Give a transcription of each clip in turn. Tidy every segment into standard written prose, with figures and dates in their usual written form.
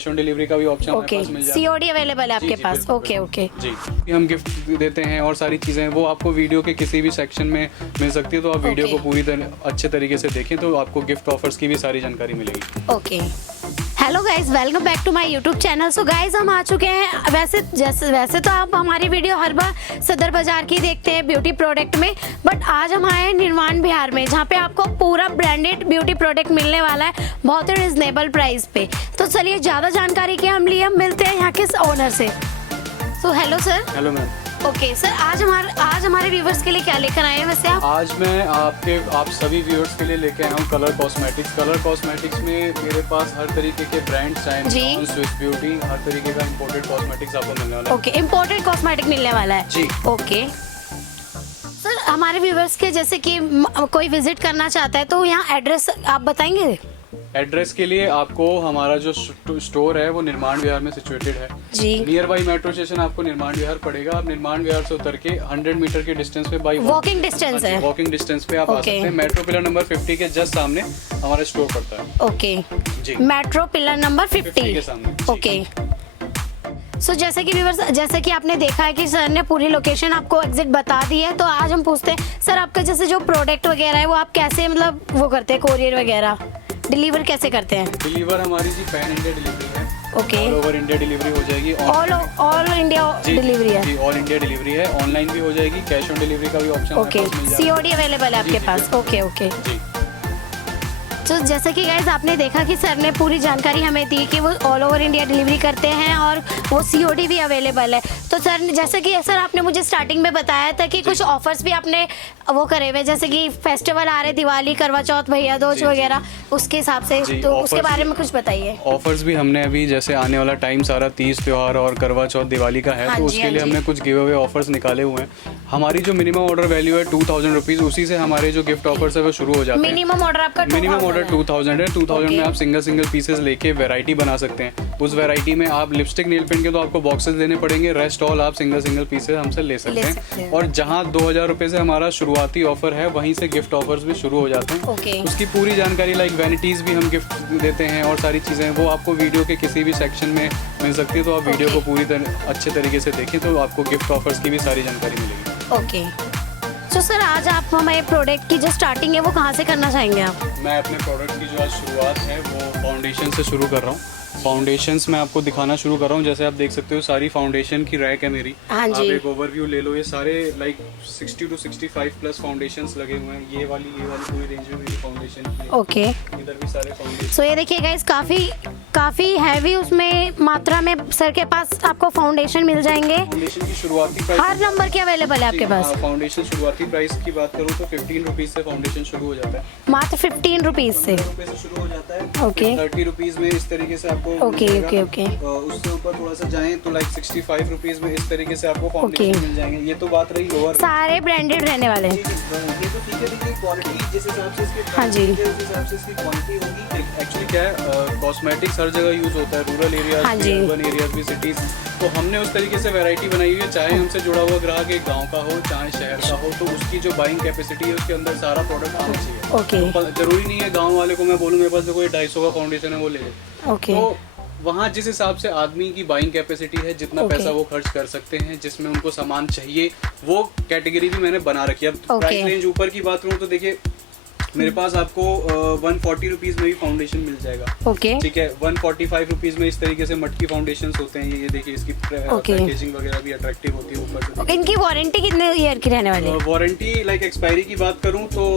Cash on delivery का भी option हमारे ओके, पास मिल जाता है। सीओडी अवेलेबल है आपके जी, पास? बिल्कुल, ओके बिल्कुल। ओके जी, हम गिफ्ट देते हैं और सारी चीज़ें वो आपको वीडियो के किसी भी सेक्शन में मिल सकती है, तो आप वीडियो ओके। को पूरी तरह अच्छे तरीके से देखें तो आपको गिफ्ट ऑफर्स की भी सारी जानकारी मिलेगी। Okay. Hello guys, welcome back to my YouTube channel. So guys हम आ चुके हैं, वैसे तो आप हमारी वीडियो हर बार सदर बाजार की देखते हैं ब्यूटी प्रोडक्ट में, बट आज हम आए हैं निर्माण बिहार में, जहाँ पे आपको पूरा ब्रांडेड ब्यूटी प्रोडक्ट मिलने वाला है बहुत ही रिजनेबल प्राइस पे। तो चलिए ज़्यादा जानकारी के हम लिए मिलते हैं यहाँ के ओनर से। So hello sir. Hello ma'am. Okay sir, आज हमारे व्यूवर्स के लिए क्या लेकर आए हैं वैसे आप? आज मैं आप सभी व्यूअर्स के लिए लेके आया हूँ कलर कॉस्मेटिक्स। कलर कॉस्मेटिक्स में मेरे पास हर तरीके के ब्रांड्स जी। हैं, स्विस ब्यूटी, हर तरीके का इंपोर्टेड कॉस्मेटिक्स आपको मिलने वाला है। ओके, इम्पोर्टेड कॉस्मेटिक मिलने वाला है जी। ओके सर, हमारे व्यूवर्स के जैसे कि कोई विजिट करना चाहता है तो यहाँ एड्रेस आप बताएंगे? एड्रेस के लिए आपको हमारा जो स्टोर है वो निर्माण विहार में सिचुएटेड है जी। नियर बाई मेट्रो स्टेशन आपको निर्माण विहार पड़ेगा। आप निर्माण विहार से उतर के 100 मीटर के डिस्टेंस पे बाई वॉकिंग डिस्टेंस है? वॉकिंग डिस्टेंस पे आप आ सकते हैं। मेट्रो पिलर नंबर 50 के जस्ट सामने हमारा स्टोर पड़ता है। ओके जी, मेट्रो पिलर नंबर 50 के सामने। जी। ओके सो जैसे कि व्यूअर्स, जैसे कि आपने देखा है कि सर ने पूरी लोकेशन आपको एग्जिट बता दी है, तो आज हम पूछते हैं सर आपका जैसे जो प्रोडक्ट वगैरह है वो आप कैसे मतलब वो करते हैं, कोरियर वगैरह डिलीवर कैसे करते हैं? डिलीवर हमारी जी पैन इंडिया डिलीवरी है। Okay, all over India delivery हो जाएगी। ऑल इंडिया डिलीवरी है? जी, ऑल इंडिया डिलीवरी है। ऑनलाइन भी हो जाएगी, कैश ऑन डिलीवरी का भी ऑप्शन ओके, सीओडी अवेलेबल है आपके पास? Okay okay. जी। तो जैसे कि गाइज आपने देखा कि सर ने पूरी जानकारी हमें दी कि वो ऑल ओवर इंडिया डिलीवरी करते हैं और वो सीओडी भी अवेलेबल है। तो सर जैसे कि सर आपने मुझे स्टार्टिंग में बताया था कि कुछ ऑफर्स भी आपने वो करे हुए, जैसे कि फेस्टिवल आ रहे, दिवाली, करवा चौथ, भैया दूज वगैरह, उसके हिसाब से जी, तो उसके बारे में कुछ बताइए। ऑफर्स भी हमने अभी जैसे आने वाला टाइम सारा तीज त्योहार और करवा चौथ दिवाली का है, हाँ तो जी, उसके हाँ लिए जी। हमने कुछ गिव अवे ऑफर्स निकाले हुए हैं। हमारी जो मिनिमम ऑर्डर वैल्यू है 2000 रुपीज़, उसी से हमारे जो गिफ्ट ऑफर्स है वो शुरू हो जाते हैं। मिनिमम ऑर्डर आपका मिनिमम ऑर्डर 2000 है। 2000 में आप सिंगल पीसेस लेके वैरायटी बना सकते हैं। उस वैरायटी में आप लिपस्टिक, नेल पेंट के तो आपको बॉक्सेस देने पड़ेंगे, रेस्ट ऑल आप सिंगल पीसेस हमसे ले सकते हैं। और जहां 2000 रुपये से हमारा शुरुआती ऑफर है, वहीं से गिफ्ट ऑफर्स भी शुरू हो जाते हैं। ओके। उसकी पूरी जानकारी लाइक वैनिटीज भी हम गिफ्ट देते हैं और सारी चीज़ें वो आपको वीडियो के किसी भी सेक्शन में मिल सकती है, तो आप वीडियो को पूरी तरह अच्छे तरीके से देखें तो आपको गिफ्ट ऑफर्स की भी सारी जानकारी मिलेगी। ओके तो सर आज आप हमारे प्रोडक्ट की जो स्टार्टिंग है वो कहाँ से करना चाहेंगे आप? मैं अपने प्रोडक्ट की जो आज शुरुआत है वो फाउंडेशन से शुरू कर रहा हूँ। फाउंडेशंस मैं आपको दिखाना शुरू कर रहा हूँ। जैसे आप देख सकते हो सारी फाउंडेशन की रैक है मेरी। हाँ आप जी। एक ओवरव्यू ले लो। ये सारे लाइक 60 to 65 प्लस फाउंडेशंस लगे हुए हैं। ये वाली पूरी रेंज में मेरी फाउंडेशन की है। ओके, इधर भी सारे फाउंडेशन। सो ये देखिए गाइस, काफ़ी हैवी उसमें मात्रा में सर के पास आपको फाउंडेशन मिल जाएंगे। फाउंडेशन की शुरुआती प्राइस हर नंबर के अवेलेबल है आपके पास? फाउंडेशन शुरुआती प्राइस की बात करूँ तो 15 रुपीज़ से फाउंडेशन शुरू हो जाता है। मात्र 15 रुपीज़ से? 15 रुपये से शुरू हो जाता है। ओके। 30 रुपीज़ में इस तरीके से आपको ओके मिलेगा। ओके ओके उससे ऊपर थोड़ा सा जाएं तो लाइक 65 रुपीज़ में इस तरीके से आपको फाउंडेशन मिल जाएंगे। ये तो बात रही लोअर। सारे ब्रांडेड रहने वाले हैं? ये तो ठीक है, देखिए क्वालिटी जिस हिसाब से इसकी हाँ जी। उस हिसाब से इसकी क्वालिटी होगी। एक्चुअली क्या है, कॉस्मेटिक्स हर जगह यूज होता है, रूरल एरियाज हाँ भी, जी। अर्बन एरियाज भी, सिटीज। तो हमने उस तरीके से वैरायटी बनाई हुई है, चाहे हमसे जुड़ा हुआ ग्राहक एक गांव का हो चाहे शहर का हो, तो उसकी जो बाइंग कैपेसिटी है उसके अंदर सारा प्रोडक्ट आना चाहिए। ओके जरूरी नहीं है गाँव वाले को मैं बोलूँ मेरे पास देखो ये 250 का फाउंडेशन है वो ले ले। ओके तो वहाँ जिस हिसाब से आदमी की बाइंग कैपेसिटी है, जितना ओके। पैसा वो खर्च कर सकते हैं, जिसमें उनको सामान चाहिए, वो कैटेगरी भी मैंने बना रखी है। अब ओके। प्राइस रेंज ऊपर की बात करूँ तो देखिए मेरे पास आपको 140 रुपीज़ में भी फाउंडेशन मिल जाएगा। ओके ठीक है, 145 रुपीज़ में इस तरीके से मटकी फाउंडेशन होते हैं। ये देखिए इसकी ओके। पैकेजिंग वगैरह भी अट्रैक्टिव होती है ऊपर से। ओके, इनकी वारंटी कितने ईयर की रहने वाली है? वारंटी लाइक एक्सपायरी की बात करूं तो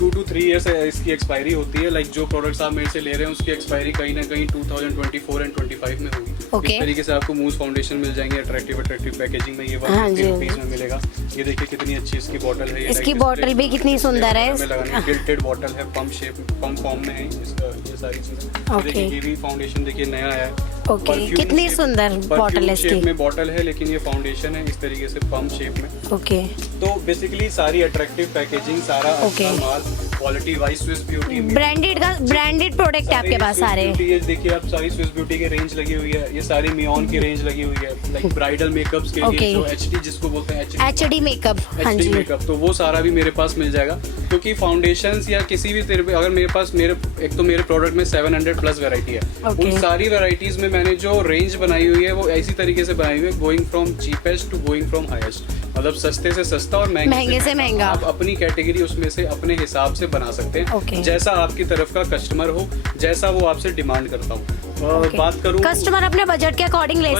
2 to 3 ईयर्स इसकी एक्सपायरी होती है। लाइक जो प्रोडक्ट्स आप मेरे से ले रहे हैं उसकी एक्सपायरी कहीं ना कहीं 2024 एंड 25 में होगी। ओके। इस तरीके से आपको मूव फाउंडेशन मिल जाएंगे अट्रैक्टिव पैकेजिंग में। ये हाँ जी। 150 रुपीज़ में मिलेगा। ये देखिए कितनी अच्छी इसकी बॉटल है। इसकी बॉटल भी कितनी सुंदर है। टिल्टेड बॉटल है, पंप फॉर्म में है ये सारी चीजें। ओके। देखिए ये भी फाउंडेशन देखिए नया आया है। ओके, Perfume कितनी shape- सुंदर बॉटल है perfume shape इसकी। में बॉटल है, लेकिन ये फाउंडेशन है इस तरीके से पंप शेप में। ओके तो बेसिकली सारी अट्रैक्टिव पैकेजिंग, सारा ओके। अच्छा माल, quality wise Swiss Beauty branded product है आपके पास सारे। ये देखिए आप सारी स्विस ब्यूटी की रेंज लगी हुई है, ये सारी मियोन की रेंज लगी हुई है, लाइक ब्राइडल मेकअप्स के लिए जो एचडी जिसको बोलते हैं एचडी मेकअप। हाँ जी मेकअप, तो वो सारा भी मेरे पास मिल जाएगा। क्योंकि फाउंडेशंस या किसी भी अगर मेरे पास एक तो मेरे प्रोडक्ट में 700 प्लस वैरायटी है, उन सारी वैरायटीज में मैंने जो रेंज बनाई हुई है वो ऐसी तरीके से बनाई हुई है, going from cheapest to going from highest, मतलब सस्ते से सस्ता और महंगे से महंगा। आप अपनी कैटेगरी उसमें से अपने हिसाब से बना सकते हैं, जैसा आपकी तरफ का कस्टमर हो, जैसा वो आपसे डिमांड करता हो। बात करूं, कस्टमर अपने बजट के अकॉर्डिंग ले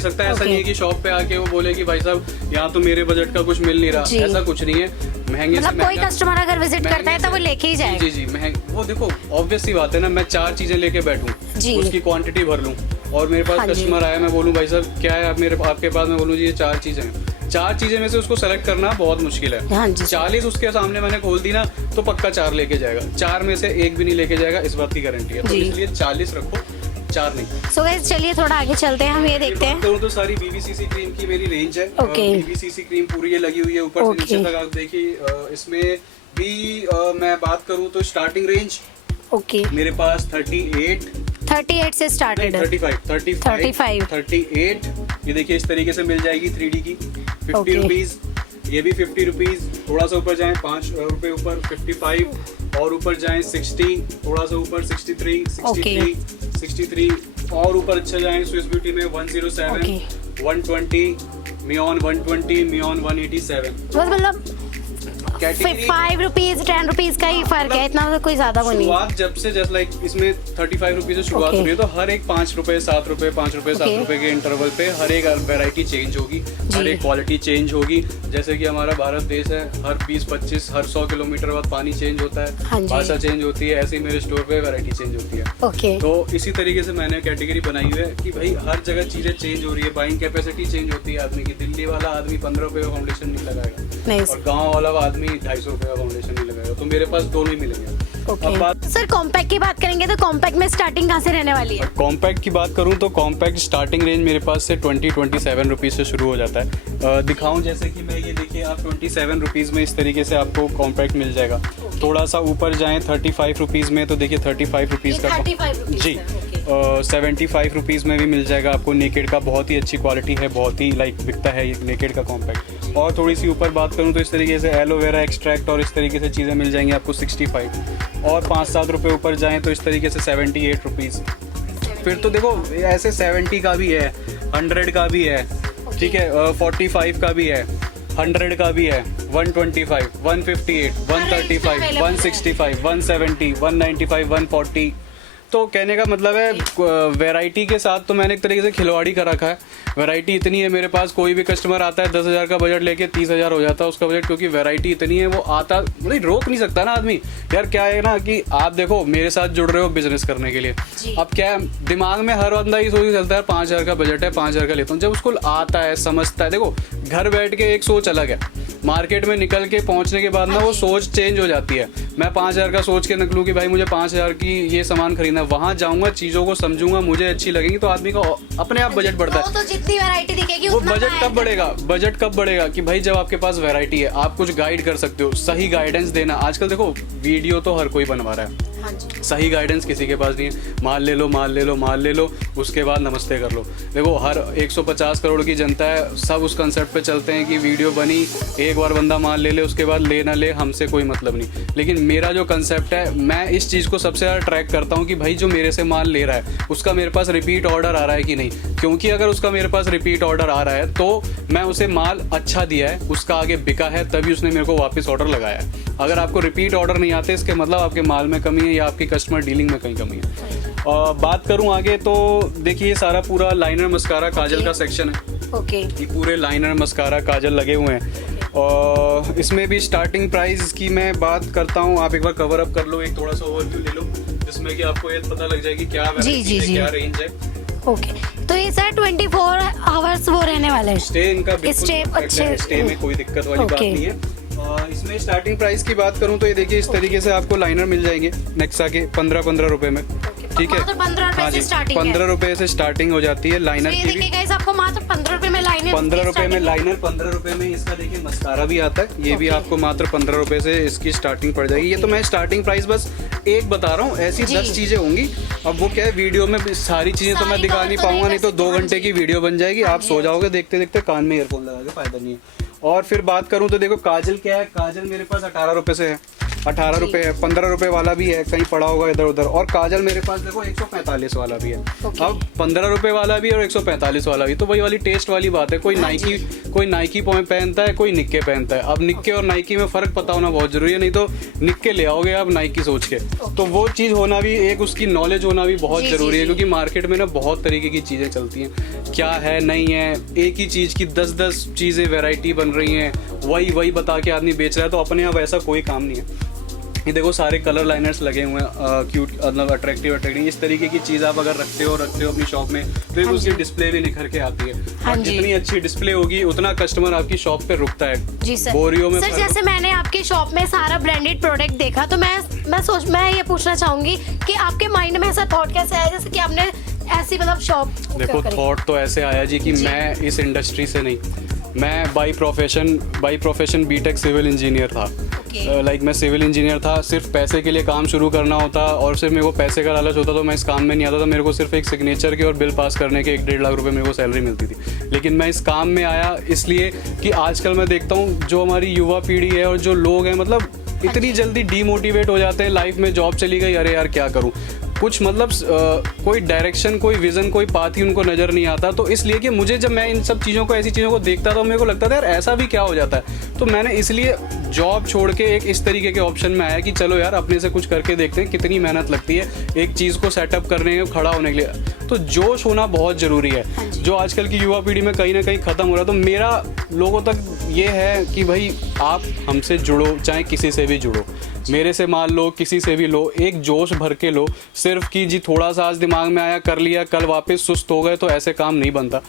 सकता है। ऐसा नहीं है कि शॉप पे आके वो बोले कि भाई साहब यहाँ तो मेरे बजट का कुछ मिल नहीं रहा, ऐसा कुछ नहीं है। महंगे मतलब कोई कस्टमर अगर विजिट करता है तो वो लेके ही जाएगा। जी वो देखो ऑब्वियस सी बात है ना, मैं 4 चीजें लेके बैठूं, उसकी क्वांटिटी भर लूं और मेरे पास कस्टमर आया, मैं बोलूं भाई साहब क्या है आपके पास, मैं बोलूं जी ये 4 चीजें हैं, 4 चीजें में से उसको सेलेक्ट करना बहुत मुश्किल है। 40 उसके सामने मैंने खोल दी ना तो पक्का 4 लेके जाएगा, 4 में से 1 भी नहीं लेके जाएगा, इस बात की गारंटी है। तो इसलिए 40 रखो, 4 नहीं। सो गाइस चलिए थोड़ा आगे चलते हैं, हम ये देखते हैं। तो सारी बीवीसीसी क्रीम की मेरी रेंज है। बीवीसीसी क्रीम पूरी ये लगी हुई है ऊपर से नीचे तक, आप देखिए। इसमें भी मैं बात करूँ तो स्टार्टिंग रेंज मेरे पास 38 से स्टार्टेड है। 35 38 ये देखिए इस तरीके से मिल जाएगी 3D की 50 रुपीज, ये भी 50 रुपीज, थोड़ा सा ऊपर जाएं 5 रुपए ऊपर 55 और ऊपर जाएं 60, थोड़ा सा ऊपर 63 और ऊपर अच्छा जाएं स्विस ब्यूटी में 107 120 मियोन 120 मियोन 187। मतलब 5 रुपीज 10 रुपीज का ही फर्क है, इतना कोई ज्यादा वो नहीं। शुरुआत जब से जस्ट लाइक इसमें 35 रुपीज से शुरुआत हो रही है, तो हर एक 5 रुपए 7 रुपए 5 रुपए 7 रुपए के इंटरवल पे हर एक वैरायटी चेंज होगी, हर एक क्वालिटी चेंज होगी। जैसे कि हमारा भारत देश है, हर 20-25 हर 100 किलोमीटर बाद पानी चेंज होता है, भाषा चेंज होती है, ऐसे ही मेरे स्टोर पे वैरायटी चेंज होती है। तो इसी तरीके से मैंने कैटेगरी बनाई हुई है कि भाई हर जगह चीजें चेंज हो रही है, बाइंग कैपेसिटी चेंज होती है आदमी की। दिल्ली वाला आदमी 15 रुपए का फाउंडेशन नहीं लगाएगा और गाँव वाला आदमी 250 रुपए का फाउंडेशन नहीं लगाएगा, तो मेरे पास दोनों ही मिलेंगे। अब बात सर कॉम्पैक्ट की बात करेंगे तो कॉम्पैक्ट में स्टार्टिंग कहाँ से रहने वाली है? कॉम्पैक्ट की बात करूँ तो कॉम्पैक्ट स्टार्टिंग रेंज मेरे पास से 27 रुपीज़ से शुरू हो जाता है। दिखाऊं जैसे कि मैं ये देखिए, आप 27 रुपीज़ में इस तरीके से आपको कॉम्पैक्ट मिल जाएगा। थोड़ा सा ऊपर जाएं 35 रुपीज़ में, तो देखिए 35 रुपीज़ का जी 75 रुपीज़ में भी मिल जाएगा आपको। नेकेड का बहुत ही अच्छी क्वालिटी है, बहुत ही लाइक बिकता है ये नेकेड का कॉम्पैक्ट। और थोड़ी सी ऊपर बात करूँ तो इस तरीके से एलोवेरा एक्सट्रैक्ट और इस तरीके से चीज़ें मिल जाएंगी आपको 65 और 5-7 रुपये ऊपर जाएं तो इस तरीके से 78 रुपीज़। फिर तो देखो ऐसे 70 का भी है, 100 का भी है, ठीक है, 45 का भी है, 100 का भी है, 125 158 135 165 170 195 140। तो कहने का मतलब है वैरायटी के साथ तो मैंने एक तरीके से खिलवाड़ी कर रखा है। वैरायटी इतनी है मेरे पास, कोई भी कस्टमर आता है 10,000 का बजट लेके 30,000 हो जाता है उसका बजट, क्योंकि वैरायटी इतनी है। वो आता मतलब रोक नहीं सकता ना आदमी। यार क्या है ना कि आप देखो मेरे साथ जुड़ रहे हो बिजनेस करने के लिए, अब क्या है दिमाग में हर बंदा ही सोच चलता है 5,000 का बजट है 5,000 का लेता हूँ। जब उसको आता है समझता है, देखो घर बैठ के एक सोच अलग है, मार्केट में निकल के पहुंचने के बाद ना वो सोच चेंज हो जाती है। मैं 5,000 का सोच के निकलूँ कि भाई मुझे 5,000 की ये सामान खरीदना, वहां जाऊंगा चीजों को समझूंगा, मुझे अच्छी लगेगी तो आदमी का अपने आप बजट बढ़ता है। तो जितनी वैरायटी दिखेगी वो बजट कब बढ़ेगा कि भाई जब आपके पास वैरायटी है, आप कुछ गाइड कर सकते हो, सही गाइडेंस देना। आजकल देखो वीडियो तो हर कोई बनवा रहा है, सही गाइडेंस किसी के पास नहीं है। माल ले लो उसके बाद नमस्ते कर लो। देखो हर 150 करोड़ की जनता है, सब उस कंसेप्ट पे चलते हैं कि वीडियो बनी, एक बार बंदा माल ले ले, उसके बाद ले ना ले हमसे कोई मतलब नहीं। लेकिन मेरा जो कंसेप्ट है, मैं इस चीज़ को सबसे ज़्यादा ट्रैक करता हूँ कि भाई जो मेरे से माल ले रहा है उसका मेरे पास रिपीट ऑर्डर आ रहा है कि नहीं। क्योंकि अगर उसका मेरे पास रिपीट ऑर्डर आ रहा है तो मैं उसे माल अच्छा दिया है, उसका आगे बिका है, तभी उसने मेरे को वापस ऑर्डर लगाया है। अगर आपको रिपीट ऑर्डर नहीं आते, इसके मतलब आपके माल में कमी है या आपकी कस्टमर डीलिंग में कहीं कमी है। बात करूं आगे तो देखिए सारा पूरा लाइनर मस्कारा काजल का सेक्शन है। ये पूरे लाइनर मस्कारा काजल लगे हुए हैं। और इसमें भी स्टार्टिंग प्राइस की मैं बात करता हूं, आप एक बार कवर अप कर लो, एक थोड़ा सा ओवरव्यू ले लो, जिसमें कि आपको ये पता लग जाएगी क्या वैरायटी है, क्या रेंज है। तो ये सर 24 आवर्स वो रहने वाले हैं। स्टे इनका स्टे में कोई दिक्कत वाली बात नहीं है। इसमें स्टार्टिंग प्राइस की बात करूं तो ये देखिए इस तरीके से आपको लाइनर मिल जाएंगे नेक्सा के 15 रुपए में, ठीक है। 15 रुपए से स्टार्टिंग 15 रुपए से स्टार्टिंग हो जाती है लाइनर की भी। आपको मात्र 15 रुपए में लाइनर 15 रुपए में लाइनर, 15 रुपए में इसका देखिए मस्कारा भी आता है। ये भी आपको मात्र 15 रुपए से इसकी स्टार्टिंग पड़ जाएगी। ये तो मैं स्टार्टिंग प्राइस बस एक बता रहा हूँ, ऐसी 10 चीजें होंगी। अब वो क्या है, वीडियो में सारी चीजें तो मैं दिखा नहीं पाऊंगा, नहीं तो 2 घंटे की वीडियो बन जाएगी, आप सो जाओगे देखते देखते, कान में ईयरफोन लगा के फायदा नहीं है। और फिर बात करूँ तो देखो काजल क्या है, काजल मेरे पास 18 रुपए से है, 18 रुपए है, 15 रुपए वाला भी है, कहीं पड़ा होगा इधर उधर। और काजल मेरे पास देखो 145 वाला भी है। अब 15 रुपए वाला भी और 145 वाला भी, तो वही वाली टेस्ट वाली बात है। कोई नाइकी पहनता है, कोई निक्के पहनता है। अब निक्के और नाइकी में फर्क पता होना बहुत जरूरी है, नहीं तो निक्के ले आओगे आप नाइकी सोच के। तो वो चीज़ होना भी, एक उसकी नॉलेज होना भी बहुत जरूरी है, क्योंकि मार्केट में ना बहुत तरीके की चीज़ें चलती हैं, क्या है नहीं है, एक ही चीज़ की 10-10 चीज़ें वैरायटी बन रही हैं, वही बता के आदमी बेच रहा है। तो अपने यहाँ वैसा कोई काम नहीं है। ये देखो सारे कलर लाइनर्स लगे हुए हैं, क्यूट मतलब अट्रैक्टिव। इस तरीके की चीज़ आप अगर रखते हो अपनी शॉप में, तो उसकी डिस्प्ले भी निखर के आती है। और जितनी अच्छी डिस्प्ले होगी उतना कस्टमर आपकी शॉप पे रुकता है। जी सर। बोरियो में सर जैसे मैंने आपकी शॉप में सारा ब्रांडेड प्रोडक्ट देखा, तो मैं ये पूछना चाहूंगी कि आपके माइंड में ऐसा थॉट कैसे आया, जैसे कि आपने ऐसी मतलब शॉप। देखो थॉट तो ऐसे आया जी कि मैं इस इंडस्ट्री से नहीं, मैं by profession BTech civil engineer था। लाइक मैं सिविल इंजीनियर था, सिर्फ पैसे के लिए काम शुरू करना होता और सिर्फ मेरे को पैसे का लालच होता, तो मैं इस काम में नहीं आता था। मेरे को सिर्फ एक सिग्नेचर के और बिल पास करने के 1-1.5 लाख रुपए मेरे को सैलरी मिलती थी। लेकिन मैं इस काम में आया इसलिए कि आजकल मैं देखता हूँ जो हमारी युवा पीढ़ी है और जो लोग हैं, मतलब इतनी जल्दी डीमोटिवेट हो जाते हैं लाइफ में। जॉब चली गई, अरे यार क्या करूँ, कुछ मतलब कोई डायरेक्शन, कोई विजन, कोई पाथ ही उनको नज़र नहीं आता। तो इसलिए कि मुझे जब मैं इन सब चीज़ों को, ऐसी चीज़ों को देखता था, मेरे को लगता था यार ऐसा भी क्या हो जाता है। तो मैंने इसलिए जॉब छोड़ के एक इस तरीके के ऑप्शन में आया कि चलो यार अपने से कुछ करके देखते हैं, कितनी मेहनत लगती है एक चीज़ को सेटअप करने में, खड़ा होने के लिए। तो जोश होना बहुत ज़रूरी है, जो आजकल की युवा पीढ़ी में कहीं ना कहीं ख़त्म हो रहा है। तो मेरा लोगों तक ये है कि भाई आप हमसे जुड़ो, चाहे किसी से भी जुड़ो, मेरे से मान लो, किसी से भी लो, एक जोश भर के लो। सिर्फ कि जी थोड़ा सा आज दिमाग में आया, कर लिया, कल वापस सुस्त हो गए, तो ऐसे काम नहीं बनता।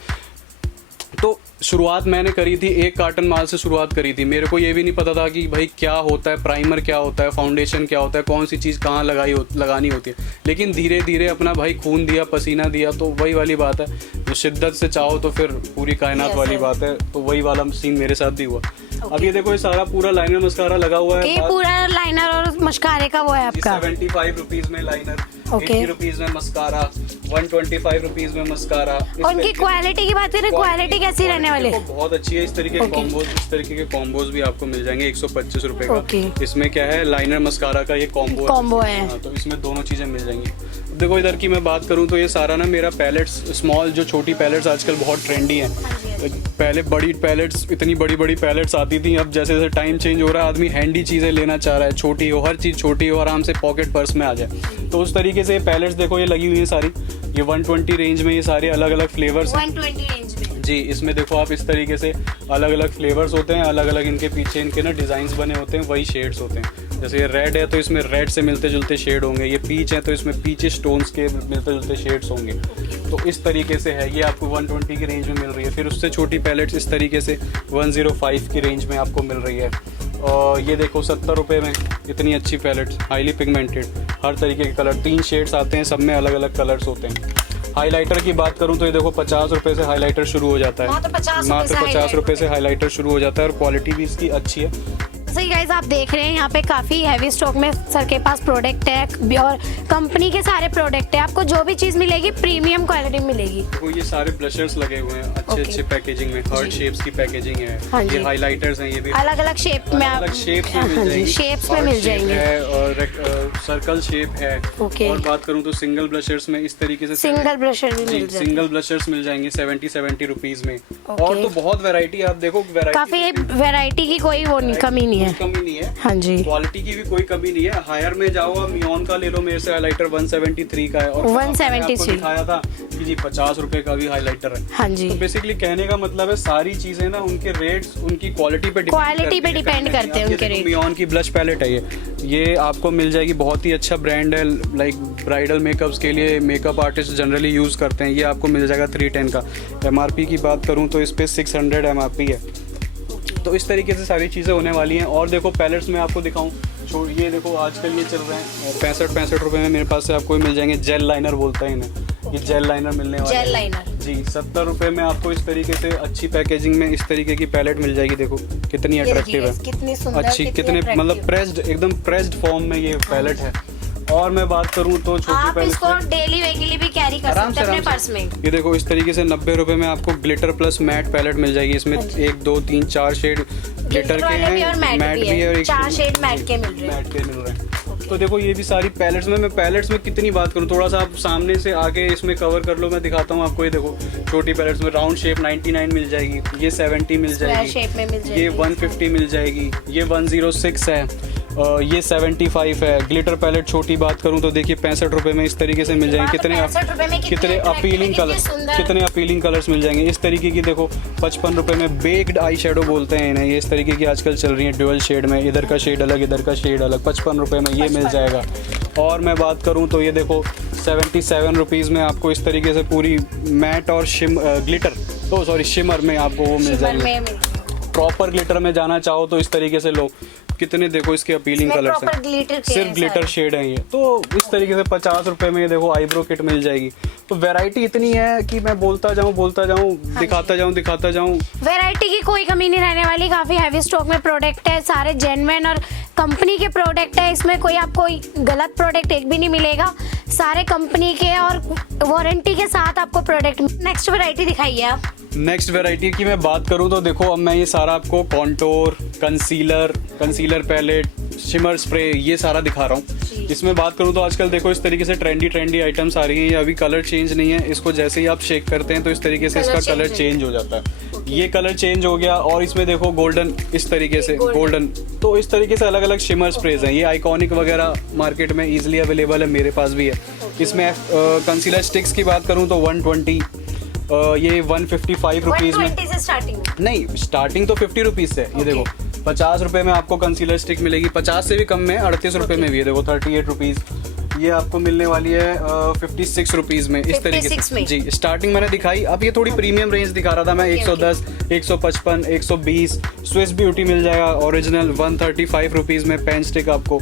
तो शुरुआत मैंने करी थी 1 कार्टन माल से शुरुआत करी थी। मेरे को ये भी नहीं पता था कि भाई क्या होता है, प्राइमर क्या होता है, फाउंडेशन क्या होता है, कौन सी चीज़ कहाँ लगानी होती है। लेकिन धीरे धीरे अपना भाई खून दिया, पसीना दिया, तो वही वाली बात है, जो शिद्दत से चाहो तो फिर पूरी कायनात वाली बात है। तो वही वाला सीन मेरे साथ भी हुआ। अब ये देखो ये सारा पूरा लाइनर मस्कारा लगा हुआ है। पूरा लाइनर और मस्कारे का वो है आपका। 75 रुपीज में लाइनर, 80 रुपीज में मस्कारा, 125 रुपीज में मस्कारा। और उनकी क्वालिटी की बात करें, क्वालिटी कैसी रहने वाली है? बहुत अच्छी है। इस तरीके के कॉम्बोज भी आपको मिल जाएंगे 125 रुपए का। इसमें क्या है, लाइनर मस्कारा का ये कॉम्बो है। तो इसमें दोनों चीजें मिल जाएंगी। देखो इधर की मैं बात करूँ तो ये सारा ना मेरा पैलेट्स, स्मॉल जो छोटी पैलेट्स आजकल बहुत ट्रेंडी हैं। पहले बड़ी पैलेट्स, इतनी बड़ी पैलेट्स आती थी। अब जैसे जैसे टाइम चेंज हो रहा है, आदमी हैंडी चीज़ें लेना चाह रहा है, छोटी हो, हर चीज़ छोटी हो, आराम से पॉकेट पर्स में आ जाए। तो उस तरीके से पैलेट्स देखो ये लगी हुई है सारी, ये 120 रेंज में, ये सारे अलग अलग फ्लेवर्स 120 रेंज में जी। इसमें देखो आप इस तरीके से अलग अलग फ्लेवर्स होते हैं, अलग अलग इनके पीछे इनके ना डिज़ाइंस बने होते हैं, वही शेड्स होते हैं। जैसे ये रेड है तो इसमें रेड से मिलते जुलते शेड होंगे, ये पीच है तो इसमें पीच स्टोन्स के मिलते जुलते शेड्स होंगे। तो इस तरीके से है, ये आपको 120 की रेंज में मिल रही है। फिर उससे छोटी पैलेट्स इस तरीके से 105 की रेंज में आपको मिल रही है। और ये देखो 70 रुपये में इतनी अच्छी पैलेट्स, हाईली पिगमेंटेड, हर तरीके के कलर, 3 शेड्स आते हैं, सब में अलग अलग कलर्स होते हैं। हाइलाइटर की बात करूं तो ये देखो 50 रुपए से हाइलाइटर शुरू हो जाता है, मात्र 50 रुपए से हाइलाइटर शुरू हो जाता है। और क्वालिटी भी इसकी अच्छी है। सही गाइस, आप देख रहे हैं यहाँ पे काफी हैवी स्टॉक में सर के पास प्रोडक्ट है और कंपनी के सारे प्रोडक्ट है। आपको जो भी चीज मिलेगी प्रीमियम क्वालिटी मिलेगी। तो ये सारे ब्लशर्स लगे हुए हैं अच्छे पैकेजिंग में, हर्ट शेप्स की पैकेजिंग है। ये हाइलाइटर्स हैं, ये भी अलग अलग शेप में, अलग शेप्स में मिल जाएंगे और सर्कल शेप है। और बात करूँ तो सिंगल ब्लशर्स में इस तरीके से सिंगल ब्लशर भी मिल जाएंगे, सिंगल ब्लशर्स मिल जाएंगे 70 रुपीज में। और तो बहुत वैरायटी, आप देखो काफी वैरायटी की कोई वो कमी नहीं है, कमी नहीं है। हाँ जी, क्वालिटी की भी कोई कमी नहीं है। हायर में जाओ, आप मियोन का ले लो, मेरे से हाइलाइटर 173 का है। और 173 दिखाया था कि जी 50 रुपए का भी हाइलाइटर है। हाँ जी। तो बेसिकली कहने का मतलब है सारी चीजें ना उनके रेट्स उनकी क्वालिटी पे डिपेंड करते हैं उनके रेट। मियोन की ब्लश पैलेट है ये आपको मिल जाएगी। बहुत ही अच्छा ब्रांड है, लाइक ब्राइडल मेकअप्स के लिए मेकअप आर्टिस्ट जनरली यूज करते हैं। ये आपको मिल जाएगा 310 का। MRP की बात करूँ तो इस पे 600 MRP है। तो इस तरीके से सारी चीज़ें होने वाली हैं। और देखो पैलेट्स में आपको दिखाऊं, ये देखो आजकल ये चल रहे हैं 65 रुपए में मेरे पास से आपको मिल जाएंगे। जेल लाइनर बोलते हैं इन्हें, ये जेल लाइनर मिलने वाले हैं। जी 70 रुपए में आपको इस तरीके से अच्छी पैकेजिंग में इस तरीके की पैलेट मिल जाएगी। देखो कितनी अट्रैक्टिव है, कितनी सुंदर, अच्छी, कितने मतलब प्रेस्ड, एकदम प्रेस्ड फॉर्म में ये पैलेट है। और मैं बात करूं तो छोटी आप पैलेट इसको डेली वेयर के लिए भी कैरी कर सकते हैं अपने पर्स में। ये देखो इस तरीके से 90 रुपए में आपको ग्लिटर प्लस मैट पैलेट मिल जाएगी। इसमें 1 2 3 4 शेड ग्लिटर के हैं, मैट भी है और 4 शेड मैट के मिल रहे हैं। तो देखो ये भी सारी पैलेट्स में, मैं पैलेट्स में कितनी बात करूं, थोड़ा सा आप सामने से आके इसमें कवर कर लो, मैं दिखाता हूं आपको। ये देखो छोटी पैलेट्स में राउंड शेप 99 मिल जाएगी, ये 70 मिल जाएगी, शेप में मिल जाएगी, ये 150 मिल जाएगी, ये 106 है, ये 75 है। ग्लिटर पैलेट छोटी बात करूं तो देखिए 65 रुपए में इस तरीके से मिल जाएंगे। कितने अपीलिंग कलर्स, कितने अपीलिंग कलर्स मिल जाएंगे इस तरीके की। देखो 55 रुपए में बेक्ड आई शेडो बोलते हैं इन्हें, ये इस तरीके की आजकल चल रही है ड्यूअल शेड में, इधर का शेड अलग इधर का शेड अलग, 55 रुपए में ये मिल जाएगा। और मैं बात करूं तो ये देखो 77 रुपीज़ में आपको इस तरीके से पूरी मैट और ग्लिटर, तो सॉरी शिमर में आपको वो मिल जाएगी। प्रॉपर ग्लिटर में जाना चाहो तो इस तरीके से लो, कितने देखो इसके अपीलिंग कलर्स हैं, सिर्फ ग्लिटर शेड है ये। तो इस तरीके से 50 रुपए में देखो आईब्रो किट मिल जाएगी। तो वैरायटी इतनी है कि मैं बोलता जाऊं दिखाता जाऊं। वैरायटी की कोई कमी नहीं रहने वाली, काफी हैवी स्टॉक में प्रोडक्ट है, सारे जेन्युइन और कंपनी के प्रोडक्ट है। इसमें कोई आपको गलत प्रोडक्ट एक भी नहीं मिलेगा, सारे कंपनी के और वारंटी के साथ आपको प्रोडक्ट। नेक्स्ट वैरायटी दिखाइए आप। नेक्स्ट वैरायटी की मैं बात करूं तो देखो अब मैं ये सारा आपको contour, concealer palette, shimmer spray ये सारा दिखा रहा हूँ। इसमें बात करूं तो आजकल देखो इस तरीके से ट्रेंडी आइटम्स आ रही हैं। ये अभी कलर चेंज नहीं है, इसको जैसे ही आप शेक करते हैं तो इस तरीके से इसका कलर चेंज हो जाता है। ये कलर चेंज हो गया। और इसमें देखो गोल्डन, इस तरीके से गोल्डन, तो इस तरीके से अलग अलग शिमर स्प्रेज हैं। ये आइकॉनिक वगैरह मार्केट में इजीली अवेलेबल है, मेरे पास भी है। इसमें कंसीलर स्टिक्स की बात करूं तो 120, ये 155 रुपीज़ में नहीं, स्टार्टिंग तो 50 रुपीज़ से। ये देखो 50 रुपए में आपको कंसीलर स्टिक मिलेगी, 50 से भी कम में 38 रुपए में भी है। देखो 38 रुपीज़ ये आपको मिलने वाली है 56 रुपीज़ में इस तरीके से। जी स्टार्टिंग मैंने दिखाई, अब ये थोड़ी प्रीमियम रेंज दिखा रहा था मैं। 110, 155, 120 स्विस ब्यूटी मिल जाएगा ओरिजिनल 135 रुपीज़ में पेन स्टिक आपको।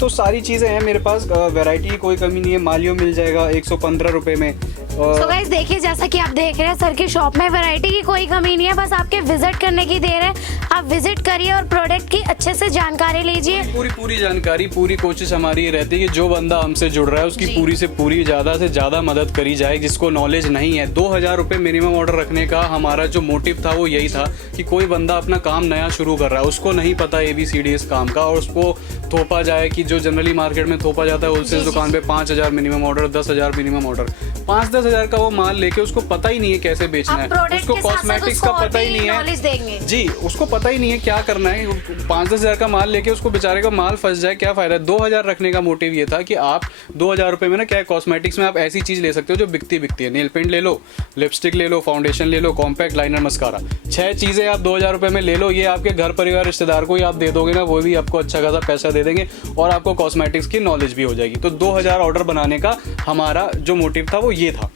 तो सारी चीज़ें हैं मेरे पास, वैरायटी की कोई कमी नहीं है। मालियो मिल जाएगा 115 रुपए में। तो गाइस देखिए, जैसा कि आप देख रहे हैं सर की शॉप में वैरायटी की कोई कमी नहीं है, बस आपके विजिट करने की देर है। आप विजिट करिए और प्रोडक्ट की अच्छे से जानकारी लीजिए। पूरी जानकारी, पूरी कोशिश हमारी ये रहती है कि जो बंदा हमसे जुड़ रहा है उसकी पूरी से पूरी ज़्यादा से ज़्यादा मदद करी जाए। जिसको नॉलेज नहीं है, 2000 रुपये मिनिमम ऑर्डर रखने का हमारा जो मोटिव था वो यही था कि कोई बंदा अपना काम नया शुरू कर रहा है, उसको नहीं पता ABCD इस काम का, और उसको थोपा जाए कि जो जनरली मार्केट में थोपा जाता है होलसेल दुकान पे 5000 मिनिमम ऑर्डर, 10,000 मिनिमम ऑर्डर, 5-10 हजार का वो माल लेके उसको पता ही नहीं है कैसे बेचना है, उसको कॉस्मेटिक्स का पता ही नहीं है जी, उसको पता ही नहीं है क्या करना है। 5-10 हजार का माल लेके उसको बेचारे का माल फंस जाए, क्या फायदा। 2000 रखने का मोटिव ये था कि आप 2000 रुपए में ना, क्या कॉस्मेटिक्स में आप ऐसी चीज ले सकते हो जो बिकती है। नेल पेंट ले लो, लिपस्टिक ले लो, फाउंडेशन ले लो, कॉम्पैक्ट लाइनर, मस्कारा, 6 चीजें आप 2000 रुपए में ले लो। ये आपके घर परिवार रिश्तेदार को ही आप दे दोगे ना, वो भी आपको अच्छा खासा पैसा दे देंगे और आपको कॉस्मेटिक्स की नॉलेज भी हो जाएगी। तो 2000 ऑर्डर बनाने का हमारा जो मोटिव था वो ये था।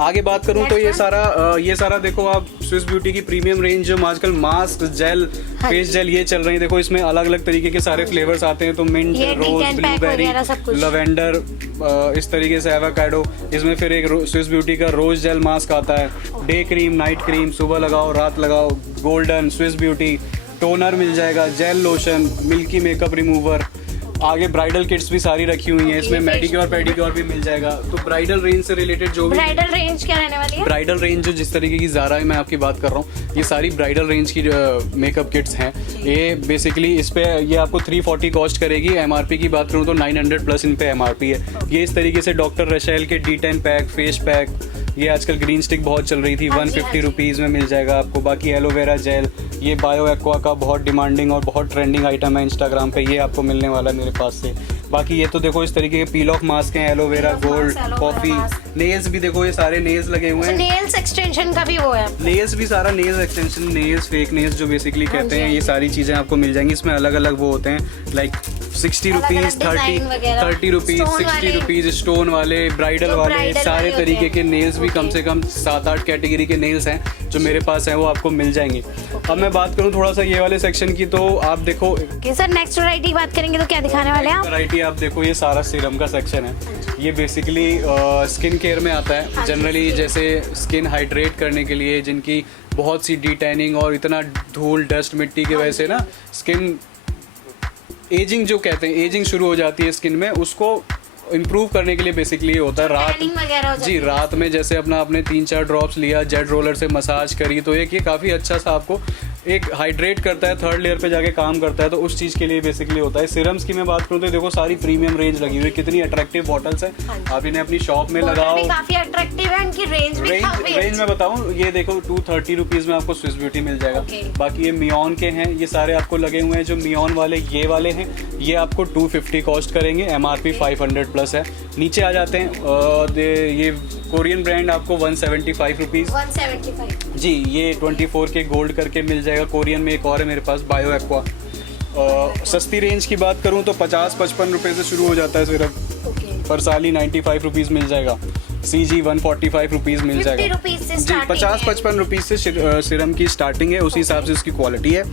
आगे बात करूं तो ये सारा देखो आप स्विस ब्यूटी की प्रीमियम रेंज, जो आजकल मास्क, जेल, फेस जेल ये चल रही है। देखो इसमें अलग अलग तरीके के सारे फ्लेवर्स आते हैं, तो मिंट, रोज, ब्लूबेरी, लवेंडर, इस तरीके से एवोकाडो। इसमें फिर एक स्विस ब्यूटी का रोज जेल मास्क आता है, डे क्रीम, नाइट क्रीम, सुबह लगाओ रात लगाओ, गोल्डन, स्विस ब्यूटी टोनर मिल जाएगा, gel lotion, milky makeup remover. आगे ब्राइडल किट्स भी सारी रखी हुई हैं, इसमें मेडिक्योर पेडिक्योर भी मिल जाएगा। तो ब्राइडल रेंज से रिलेटेड जो भी ब्राइडल रेंज क्या रहने वाली है, ब्राइडल रेंज जो जिस तरीके की ज़ारा है मैं आपकी बात कर रहा हूँ, ये सारी ब्राइडल रेंज की मेकअप किट्स हैं। ये बेसिकली इस पे ये आपको 340 कॉस्ट करेगी। MRP की बात करूँ तो 900 प्लस इन पे MRP है। ये इस तरीके से डॉक्टर रशेल के D10 पैक, फेस पैक, ये आजकल ग्रीन स्टिक बहुत चल रही थी, 150 रुपीज़ में मिल जाएगा आपको। बाकी एलोवेरा जेल, ये बायो एक्वा का बहुत डिमांडिंग और बहुत ट्रेंडिंग आइटम है इंस्टाग्राम पे, ये आपको मिलने वाला है मेरे पास से। बाकी ये तो देखो इस तरीके के पील ऑफ मास्क हैं, एलोवेरा, गोल्ड, कॉफी, नेल्स भी देखो, ये सारे नेल्स लगे हुए हैं। नेल्स एक्सटेंशन का भी वो है, नेल्स भी सारा, nails extension, nails, fake nails जो बेसिकली कहते हैं, ये सारी चीज़ें आपको मिल जाएंगी। इसमें अलग अलग वो होते हैं, लाइक 60 रुपीज, अलग-अलग design वगैरह, 30 रुपीज, stone 60 वाले। रुपीज, स्टोन वाले, ब्राइडल जो वाले, bridal सारे वाले होते तरीके हैं। के नेल्स भी कम Okay. से कम 7-8 कैटेगरी के नेल्स हैं जो मेरे पास हैं, वो आपको मिल जाएंगे। अब मैं बात करूँ थोड़ा सा ये वाले सेक्शन की, तो आप देखो ओके सर, नेक्स्ट वैरायटी की बात करेंगे तो क्या दिखाने वाले हैं आप? वैरायटी आप देखो, ये सारा सीरम का सेक्शन है। ये बेसिकली स्किन केयर में आता है। हाँ जी, जनरली skin। जैसे स्किन हाइड्रेट करने के लिए, जिनकी बहुत सी डिटैनिंग और इतना धूल डस्ट मिट्टी की वजह से ना स्किन एजिंग जो कहते हैं, एजिंग शुरू हो जाती है स्किन में, उसको इम्प्रूव करने के लिए बेसिकली ये होता है। Tanning वगैरह हो रात जाती जी है। रात में जैसे अपना आपने 3-4 ड्रॉप्स लिया, जेट रोलर से मसाज करी, तो एक ये काफ़ी अच्छा सा आपको एक हाइड्रेट करता है, थर्ड लेयर पे जाके काम करता है, तो उस चीज़ के लिए बेसिकली होता है। सीरम्स की मैं बात करूँ तो देखो सारी प्रीमियम रेंज लगी हुई है, कितनी अट्रैक्टिव बॉटल्स हैं। हाँ जी। आप इन्हें अपनी शॉप में बॉटल लगाओ। भी काफी अट्रैक्टिव है, उनकी रेंज भी काफी रेंज में बताऊं, ये देखो 230 रुपीज में आपको स्विस ब्यूटी मिल जाएगा। Okay. बाकी ये मियोन के हैं, ये सारे आपको लगे हुए हैं। जो मियोन वाले ये वाले हैं, ये आपको 250 कॉस्ट करेंगे, MRP 500 प्लस है। नीचे आ जाते हैं ये कोरियन ब्रांड आपको 175 रुपीज 175। जी। ये 24 के गोल्ड करके मिल जाएगा। कोरियन में एक और है मेरे पास, बायो एक्वा। सस्ती रेंज की बात करूं तो 50-55 रुपए से शुरू हो जाता है सिर्फ। ओके, परसाली 95 रुपीज मिल जाएगा। CG 145 रुपीज मिल 50 जाएगा रुपीज से जी। starting 50-55 रुपीज से सिरम की स्टार्टिंग है, उसी हिसाब से इसकी क्वालिटी है।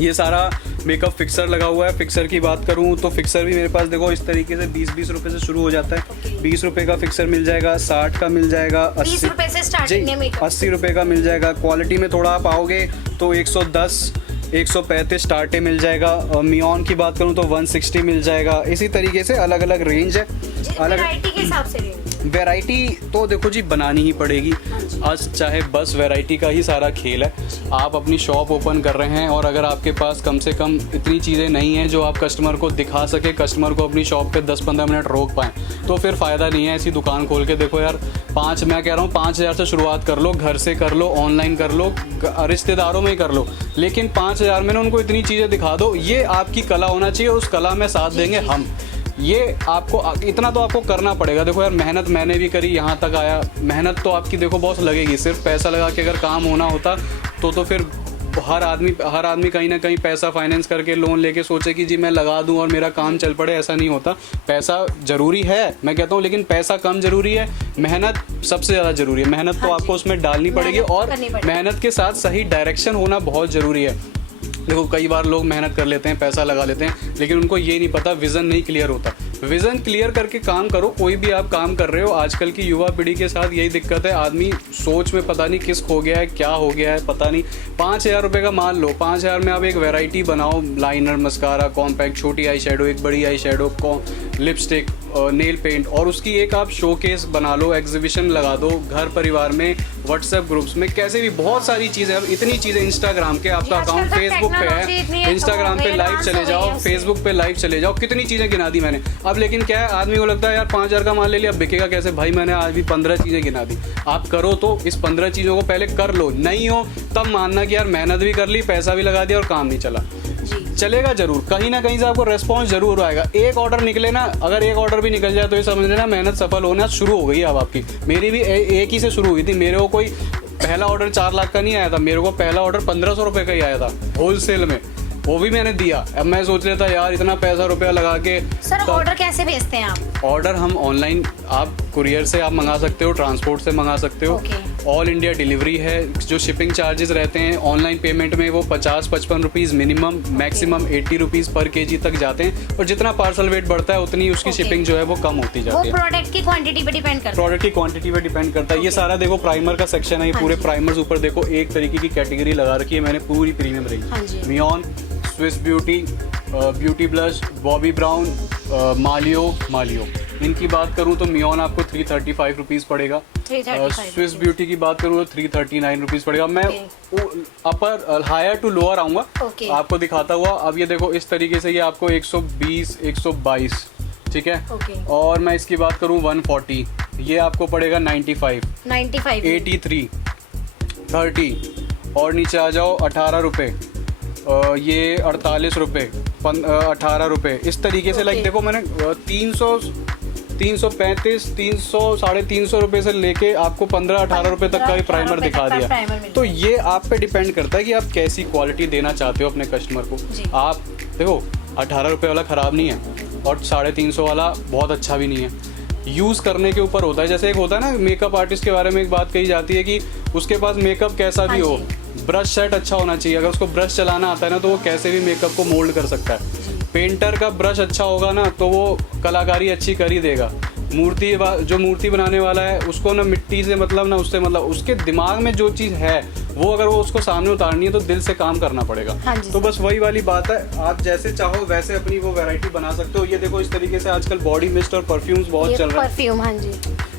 ये सारा मेकअप फिक्सर लगा हुआ है। फिक्सर की बात करूं तो फिक्सर भी मेरे पास देखो इस तरीके से 20-20 रुपए से शुरू हो जाता है। Okay. 20 रुपए का फिक्सर मिल जाएगा, 60 का मिल जाएगा, 20 रुपए से स्टार्टिंग है मेकअप। 80 रुपए का मिल जाएगा। क्वालिटी में थोड़ा आप आओगे तो 110, 135 स्टार्टे मिल जाएगा। मियोन की बात करूं तो 160 मिल जाएगा। इसी तरीके से अलग अलग रेंज है। अलग वैरायटी के हिसाब से रेंज। वैरायटी तो देखो जी बनानी ही पड़ेगी। आज चाहे बस वैरायटी का ही सारा खेल है। आप अपनी शॉप ओपन कर रहे हैं और अगर आपके पास कम से कम इतनी चीज़ें नहीं हैं जो आप कस्टमर को दिखा सके, कस्टमर को अपनी शॉप पे 10-15 मिनट रोक पाएँ, तो फिर फ़ायदा नहीं है ऐसी दुकान खोल के। देखो यार, मैं कह रहा हूँ 5,000 से शुरुआत कर लो, घर से कर लो, ऑनलाइन कर लो, रिश्तेदारों में ही कर लो, लेकिन 5,000 में ना उनको इतनी चीज़ें दिखा दो। ये आपकी कला होना चाहिए, उस कला में साथ देंगे हम। ये आपको इतना तो आपको करना पड़ेगा। देखो यार, मेहनत मैंने भी करी, यहाँ तक आया। मेहनत तो आपकी देखो बॉस लगेगी। सिर्फ पैसा लगा के अगर काम होना होता तो फिर हर आदमी कहीं ना कहीं पैसा फाइनेंस करके लोन लेके सोचे कि जी मैं लगा दूं और मेरा काम चल पड़े। ऐसा नहीं होता। पैसा ज़रूरी है मैं कहता हूँ, लेकिन पैसा कम ज़रूरी है, मेहनत सबसे ज़्यादा ज़रूरी है। मेहनत तो आपको उसमें डालनी पड़ेगी और मेहनत के साथ सही डायरेक्शन होना बहुत ज़रूरी है। देखो कई बार लोग मेहनत कर लेते हैं, पैसा लगा लेते हैं, लेकिन उनको ये नहीं पता, विज़न नहीं क्लियर होता। विज़न क्लियर करके काम करो। कोई भी आप काम कर रहे हो, आजकल की युवा पीढ़ी के साथ यही दिक्कत है। आदमी सोच में पता नहीं किस खो गया है, क्या हो गया है पता नहीं। 5,000 रुपये का मान लो, 5,000 में आप एक वैरायटी बनाओ, लाइनर, मस्कारा, कॉम्पैक्ट, छोटी आई शेडो, एक बड़ी eye shadow, lipstick, nail paint, और उसकी एक आप शोकेस बना लो, एग्जीबिशन लगा दो घर परिवार में, व्हाट्सएप ग्रुप्स में, कैसे भी बहुत सारी चीज़ें। अब इतनी चीज़ें इंस्टाग्राम के, आपका अकाउंट फेसबुक पे है, इंस्टाग्राम पे लाइव चले जाओ, फेसबुक पे लाइव चले जाओ, कितनी चीज़ें गिना दी मैंने। अब लेकिन क्या है, आदमी को लगता है यार 5,000 का माल ले लिया, अब बिकेगा कैसे? भाई मैंने आज भी 15 चीज़ें गिना दी। आप करो तो इस 15 चीज़ों को पहले कर लो, नहीं हो तब मानना कि यार मेहनत भी कर ली, पैसा भी लगा दिया और काम नहीं चला। चलेगा जरूर, कहीं ना कहीं से आपको रेस्पॉन्स जरूर आएगा। एक ऑर्डर निकले ना, अगर एक ऑर्डर भी निकल जाए तो ये समझ लेना मेहनत सफल होना शुरू हो गई है अब आपकी। मेरी भी एक ही से शुरू हुई थी। मेरे को कोई पहला ऑर्डर 4 लाख का नहीं आया था, मेरे को पहला ऑर्डर 1,500 रुपये का ही आया था होलसेल में, वो भी मैंने दिया। अब मैं सोच रहा था यार इतना पैसा रुपया लगा के। सर ऑर्डर कैसे भेजते हैं आप? ऑर्डर हम ऑनलाइन, आप कुरियर से आप मंगा सकते हो, ट्रांसपोर्ट से मंगा सकते हो। ऑल इंडिया डिलीवरी है। जो शिपिंग चार्जेस रहते हैं ऑनलाइन पेमेंट में, वो 50-55 रुपीज़ मिनिमम, मैक्सिमम 80 रुपीज़ पर केजी तक जाते हैं। और जितना पार्सल वेट बढ़ता है उतनी उसकी शिपिंग जो है वो कम होती जाती है। वो प्रोडक्ट की क्वांटिटी पे डिपेंड करता है। प्रोडक्ट की क्वांटिटी पे डिपेंड करता है। ये सारा देखो प्राइमर का सेक्शन है, ये पूरे प्राइमर्स ऊपर देखो एक तरीके की कैटेगरी लगा रखी है मैंने, पूरी प्रीमियम रेंज। मियोन, Swiss Beauty, beauty blush, Bobbi Brown, मालियो। इनकी बात करूं तो मियोन आपको 335 रुपीज़ पड़ेगा। स्विस ब्यूटी की बात करूं तो 339 रुपीज़ पड़ेगा। मैं अपर हायर टू लोअर आऊँगा आपको दिखाता हुआ। अब ये देखो इस तरीके से ये आपको 120, 122, ठीक है। और मैं इसकी बात करूं 140, ये आपको पड़ेगा 95, 83, 30, और नीचे आ जाओ 18 रुपये, ये 48 रुपये, 18 रुपये, इस तरीके से। लाइक देखो मैंने 335, 300, 350 रुपये से लेके आपको 15-18 रुपये तक का ही प्राइमर दिखा दिया। तो ये आप पे डिपेंड करता है कि आप कैसी क्वालिटी देना चाहते हो अपने कस्टमर को। आप देखो 18 रुपये वाला ख़राब नहीं है और 350 वाला बहुत अच्छा भी नहीं है। यूज़ करने के ऊपर होता है। जैसे एक होता है ना मेकअप आर्टिस्ट के बारे में एक बात कही जाती है कि उसके पास मेकअप कैसा भी हो, ब्रश सेट अच्छा होना चाहिए। अगर उसको ब्रश चलाना आता है ना तो वो कैसे भी मेकअप को मोल्ड कर सकता है। पेंटर का ब्रश अच्छा होगा ना तो वो कलाकारी अच्छी कर ही देगा। जो मूर्ति बनाने वाला है उसको ना मिट्टी से मतलब ना उससे मतलब उसके दिमाग में जो चीज़ है वो अगर वो उसको सामने उतारनी है तो दिल से काम करना पड़ेगा। तो बस वही वाली बात है, आप जैसे चाहो वैसे अपनी वो वैरायटी बना सकते हो। ये देखो इस तरीके से आजकल बॉडी मिस्ट और परफ्यूम्स बहुत चल रहा है। परफ्यूम, हाँ जी,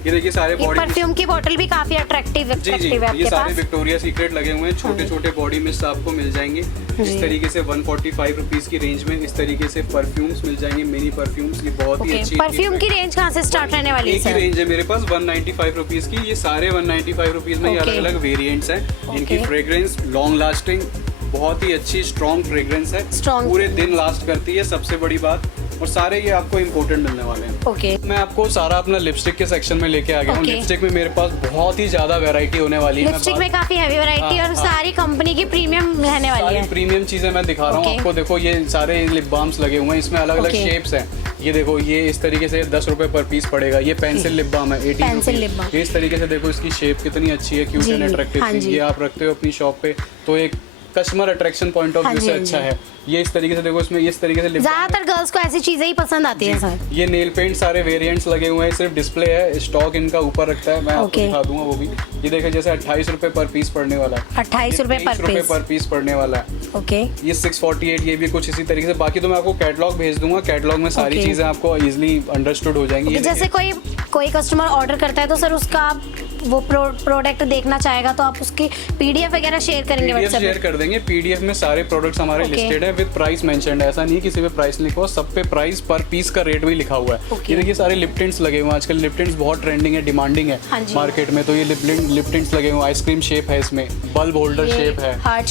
ये देखिए सारे बॉडी परफ्यूम की बोतल भी काफी अट्रैक्टिव है ये सारे विक्टोरिया सीक्रेट लगे हुए हैं। छोटे छोटे बॉडी मिस्ट आपको मिल जाएंगे इस तरीके से 145 रुपीज की रेंज में। इस तरीके से परफ्यूम्स मिल जाएंगे, मिनी परफ्यूम्स। ये बहुत ही अच्छी परफ्यूम की रेंज कहाँ से स्टार्ट रहने वाली है? एक ही रेंज है मेरे पास 195 रुपीज की। ये सारे 195 रुपीज में अलग अलग वेरिएंट्स हैं। इनकी फ्रेग्रेंस लॉन्ग लास्टिंग, बहुत ही अच्छी स्ट्रॉन्ग फ्रेग्रेंस है, पूरे दिन लास्ट करती है, सबसे बड़ी बात। और सारे ये आपको इम्पोर्टेंट मिलने वाले हैं। मैं आपको सारा अपना लिपस्टिक के सेक्शन में लेके आ गया हूँ। लिपस्टिक में मेरे पास बहुत ही ज्यादा वैरायटी होने वाली है। लिपस्टिक में काफी हैवी वैरायटी और सारी कंपनी की प्रीमियम रहने वाली है। प्रीमियम चीजें मैं दिखा रहा हूँ आपको। देखो ये सारे लिप बाम्स लगे हुए हैं, इसमें अलग अलग शेप्स हैं। ये देखो ये इस तरीके से 10 रुपए पर पीस पड़ेगा। ये पेंसिल लिप बाम है 18 ये इस तरीके से देखो इसकी शेप कितनी अच्छी है, क्यूट एंड अट्रैक्टिव। ये आप रखते हो अपनी शॉप पे तो एक customer attraction point of view से अच्छा है। ये इस तरीके से देखो, इसमें इस तरीके से ज्यादातर गर्ल्स को ऐसी चीजें ही पसंद आती हैं सर। ये नेल पेंट सारे वेरिएंट्स लगे हुए हैं, सिर्फ डिस्प्ले है, स्टॉक इनका ऊपर रखता है। मैं आपको दिखा दूंगा वो भी। ये देखिए जैसे 28 रुपए पर पीस पड़ने वाला है, 28 रुपए पर पीस पड़ने वाला है। ओके, ये 648, ये भी कुछ इसी तरीके से। बाकी तो मैं आपको कैटलॉग भेज दूंगा, कैटलॉग में सारी चीजें आपको इजीली अंडरस्टूड हो जाएंगी। जैसे कोई कस्टमर ऑर्डर करता है तो सर उसका वो प्रोडक्ट देखना चाहेगा तो आप उसकी पीडीएफ वगैरह शेयर करेंगे? पीडीएफ शेयर कर देंगे। पीडीएफ में सारे प्रोडक्ट्स हमारे लिस्टेड है विद प्राइस मेंशन्ड है। ऐसा नहीं है किसी पे प्राइस लिखा हुआ, सब पे प्राइस पर पीस का रेट भी लिखा हुआ है। ये देखिए सारे लिप टिंट्स लगे हुए हैं। आजकल लिप टिंट्स बहुत ट्रेंडिंग है, डिमांडिंग है मार्केट में। तो ये लिप टिंट्स लगे हुए हैं। आइसक्रीम शेप है, इसमें बल्ब होल्डर शेप है, हार्ट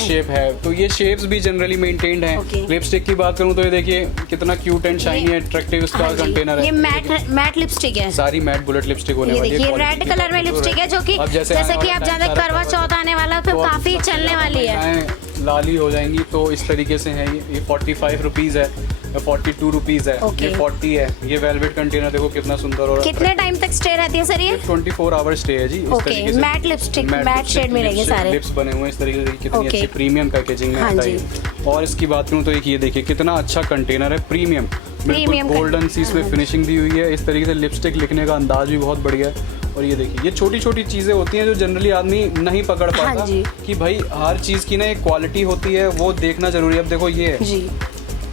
शेप है। तो ये शेप्स भी जनरली मेंटेन्ड है। लिपस्टिक की बात करूँ तो ये देखिए कितना क्यूट एंड शाइनी अट्रैक्टिव इसका कंटेनर है। ये मैट लिपस्टिक है, सारी मैट बुलेट लिपस्टिक होने वाली है। ये रेड कलर में लिपस्टिक है जो कि जैसे कि आप जानते हैं करवा चौथ आने वाला तो काफी चलने वाली है, लाली हो जाएंगी। तो इस तरीके से है। ये 45 रुपीज है, 42 रुपीज है, ये 40 है। ये वेलवेट कंटेनर देखो कितना सुंदर हो रहा है। कितने टाइम तक स्टे रहती है सर ये? 24 आवर स्टे है जी। इस तरीके से मैट लिपस्टिक, मैट शेड में रहेंगे सारे। लिप्स बने हुए हैं इस तरीके से, कितनी अच्छी प्रीमियम पैकेजिंग में आता है। और इसकी बात करूँ तो ये देखिए कितना अच्छा कंटेनर है, प्रीमियम, बिल्कुल गोल्डन सी इसमें फिनिशिंग दी हुई है। इस तरीके से लिपस्टिक लिखने का अंदाज भी बहुत बढ़िया है। और ये देखिए ये छोटी छोटी चीजें होती हैं जो जनरली आदमी नहीं पकड़ पाता कि भाई हर चीज की ना एक क्वालिटी होती है, वो देखना जरूरी है। अब देखो ये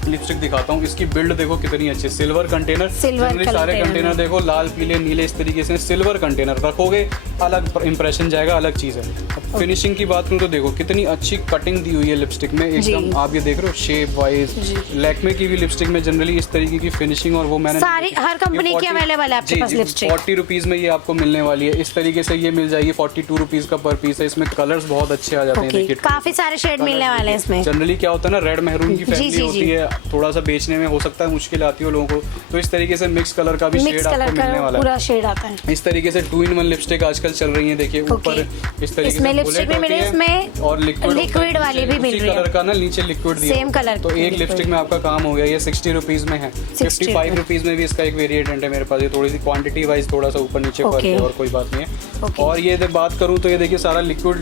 लिपस्टिक दिखाता हूँ, इसकी बिल्ड देखो कितनी अच्छी। सिल्वर कंटेनर, सारे कंटेनर देखो लाल पीले नीले इस तरीके से सिल्वर कंटेनर रखोगे अलग इंप्रेशन जाएगा, अलग चीज है। फिनिशिंग की बात करूँ तो देखो कितनी अच्छी कटिंग दी हुई है लिपस्टिक में एकदम। आप ये देख रहे हो शेप वाइज। लैक्मे की भी लिपस्टिक में जनरली इस तरीके की फिनिशिंग और वो मैंने सारी हर कंपनी की अवेलेबल है आपके पास लिपस्टिक। 40 रुपीज में ये आपको मिलने वाली है। इस तरीके से ये मिल जाएगी 42 रुपीज का पर पीस है। इसमें कलर्स बहुत अच्छे आ जाते हैं, काफी सारे शेड मिलने वाले हैं इसमें। जनरली क्या होता है ना, रेड मेहरून की फैमिली होती है, थोड़ा सा बेचने में हो सकता है मुश्किल आती है लोगों को, तो इस तरीके से मिक्स कलर का भी शेड आपको मिलने वाला है, पूरा शेड आता है। इस तरीके से 2-in-1 लिपस्टिक आजकल चल रही है। देखिए ऊपर इस तरीके से लिपस्टिक में मिले, इसमें और लिक्विड वाली भी मिल रही है, कलर का ना नीचे लिक्विड दिया सेम कलर। तो एक लिपस्टिक में आपका काम हो गया। ये 60 रुपीज में है। 55 रुपीज में भी इसका एक वेरिएंट है मेरे पास। ये थोड़ी सी क्वांटिटी वाइज थोड़ा सा ऊपर नीचे फर्क है और कोई बात नहीं है। और ये बात करूँ तो ये देखिए सारा लिक्विड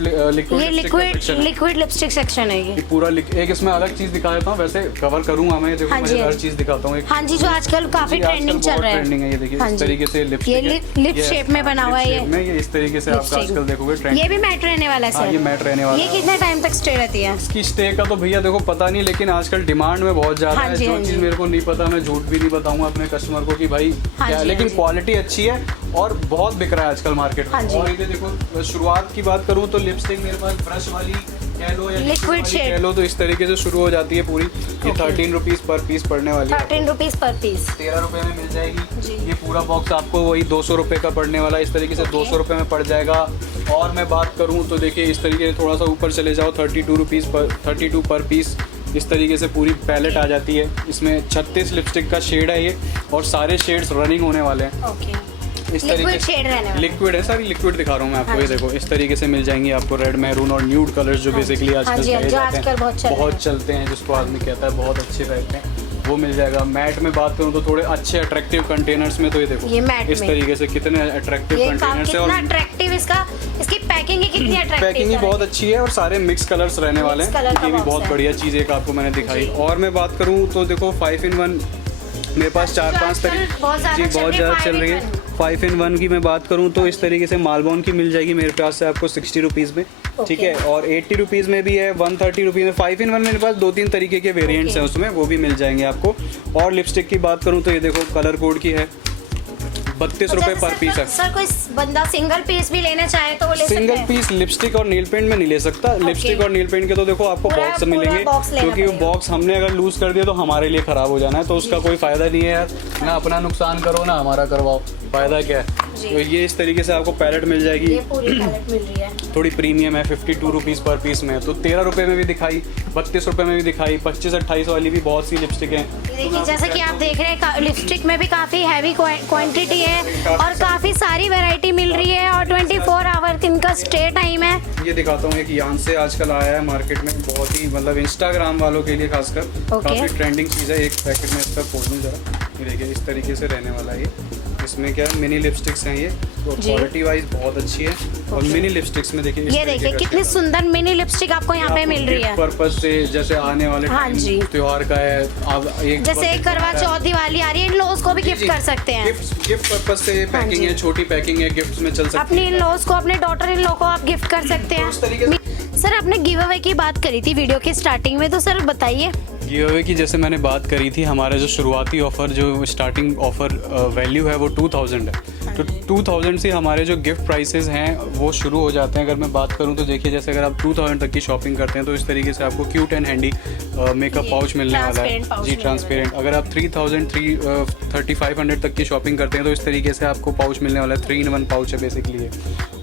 लिपस्टिक सेक्शन है। ये पूरा एक इसमें अलग चीज दिखा देता हूँ, वैसे कवर करूंगा मैं, देखो मैं हर चीज दिखाता हूँ। हाँ जी, जो आजकल काफी ट्रेंडिंग चल रहा है। ट्रेंडिंग है। ये देखिए इस तरीके से लिप शेप में बना हुआ है। ये इस तरीके से आपका आजकल देखोगे ट्रेंड। ये भी मैट रहने वाला है सर। ये मैट रहने वाला है। ये कितने टाइम तक स्टे रहती है? इसकी स्टे का तो भैया देखो पता नहीं, लेकिन आजकल डिमांड में बहुत ज्यादा है। जो चीज मेरे को नहीं पता मैं झूठ भी नहीं बताऊंगा अपने कस्टमर को कि भाई क्या, लेकिन क्वालिटी अच्छी है और बहुत बिक रहा है आजकल मार्केट में। और ये देखो शुरुआत की बात करूँ तो लिपस्टिक मेरे पास ब्रश वाली कह लो या लिक्विड शेड कह लो, तो इस तरीके से शुरू हो जाती है पूरी। ये 13 रुपीज पर पीस पड़ने वाली है। 13 रुपीज पर पीस 13 रुपए में मिल जाएगी। ये पूरा बॉक्स आपको वही 200 रुपए का पड़ने वाला है। इस तरीके से 200 रुपए में पड़ जाएगा। और मैं बात करूँ तो देखिए इस तरीके से थोड़ा सा ऊपर चले जाओ, 32 पर पीस इस तरीके से पूरी पैलेट आ जाती है। इसमें 36 लिपस्टिक का शेड है ये, और सारे शेड्स रनिंग होने वाले हैं। इस लिक्विड तरीके शेड रहने वाला। लिक्विड है, सारी लिक्विड दिखा रहा हूँ मैं आपको। ये देखो इस तरीके से मिल जाएंगी आपको रेड, मैरून और न्यूड कलर्स जो बेसिकली आजकल कहे जाते हैं, बहुत चलते हैं, जिसको आदमी कहता है बहुत अच्छे रहते हैं, वो मिल जाएगा। मैट में बात करूँ तो थोड़े अच्छे अट्रैक्टिव कंटेनर्स में, तो ये देखो ये मैट इस तरीके से कितने अट्रैक्टिव कंटेनर्स है, और अट्रैक्टिव इसकी पैकिंग ही कितनी अट्रैक्टिव, पैकिंग ही बहुत अच्छी है, और सारे मिक्स कलर्स रहने वाले हैं। ये भी बहुत बढ़िया चीज़ एक आपको मैंने दिखाई। और मैं बात करूँ तो देखो 5-in-1 मेरे पास 4-5 तरीके जी बहुत ज़्यादा चल रही है। 5-in-1 की मैं बात करूँ तो इस तरीके से मालबॉन की मिल जाएगी मेरे पास से आपको 60 रुपीज़ में, ठीक है, और 80 रुपीज़ में भी है, 130 रुपीज़ में। 5-in-1 मेरे पास 2-3 तरीके के वेरिएंट्स हैं उसमें, वो भी मिल जाएंगे आपको। और लिपस्टिक की बात करूँ तो ये देखो कलर कोड की है, 32 रुपये पर पीस है। सर कोई बंदा सिंगल पीस भी लेना चाहे तो वो ले सकते हैं? सिंगल पीस लिपस्टिक और नील पेंट में नहीं ले सकता। लिपस्टिक और नील पेंट के तो देखो आपको बॉक्स मिलेंगे, क्योंकि वो बॉक्स हमने अगर लूज कर दिया तो हमारे लिए खराब हो जाना है, तो उसका कोई फायदा नहीं है यार, ना अपना नुकसान करो ना हमारा करवाओ, फायदा क्या है। तो ये इस तरीके से आपको पैलेट मिल जाएगी, ये पूरी पैलेट मिल रही है, थोड़ी प्रीमियम है, 52 रुपीज़ पर पीस में, तो 13 रुपये में भी दिखाई, 32 रुपये में भी दिखाई, 25-28 वाली भी बहुत सी लिपस्टिक हैं। देखिए जैसा कि आप देख रहे हैं लिपस्टिक में भी काफ़ी हैवी क्वांटिटी है और काफ़ी सारी वैरायटी मिल रही है, और 24 आवर इनका स्टे टाइम है। ये दिखाता हूँ, एक यान से आजकल आया है मार्केट में, बहुत ही मतलब इंस्टाग्राम वालों के लिए खासकर काफ़ी ट्रेंडिंग चीज़ है। एक पैकेट में इसका खोल दूँ जरा, ये देखिए इस तरीके से रहने वाला है ये। इसमें क्या है, मिनी लिपस्टिक्स हैं ये, तो क्वालिटी वाइज बहुत अच्छी है। और मिनी लिपस्टिक्स में देखिए ये देखिए कितनी सुंदर मिनी लिपस्टिक आपको यहाँ पे मिल रही है। पर्पस से जैसे आने वाले त्योहार का है, आप एक जैसे करवा चौथ दिवाली आ रही है, इन लॉज को भी गिफ्ट कर सकते हैं। गिफ्ट पर्पस से पैकिंग है, छोटी पैकिंग है, गिफ्ट में चल सकती है। अपने इन लॉज को, अपने डॉटर इन लॉ को आप गिफ्ट कर सकते हैं। सर आपने गिव अवे की बात करी थी वीडियो की स्टार्टिंग में, तो सर बताइए। गिव अवे की जैसे मैंने बात करी थी, हमारा जो शुरुआती ऑफ़र, जो स्टार्टिंग ऑफ़र वैल्यू है वो 2000 है, तो 2000 से हमारे जो गिफ्ट प्राइसेस हैं वो शुरू हो जाते हैं। अगर मैं बात करूं तो देखिए जैसे अगर आप 2000 तक की शॉपिंग करते हैं तो इस तरीके से आपको cute and handy makeup pouch मिलने वाला है जी, ट्रांसपेरेंट। अगर आप 3500 तक की शॉपिंग करते हैं तो इस तरीके से आपको पाउच मिलने वाला है, 3-in-1 पाउच है बेसिकली ये।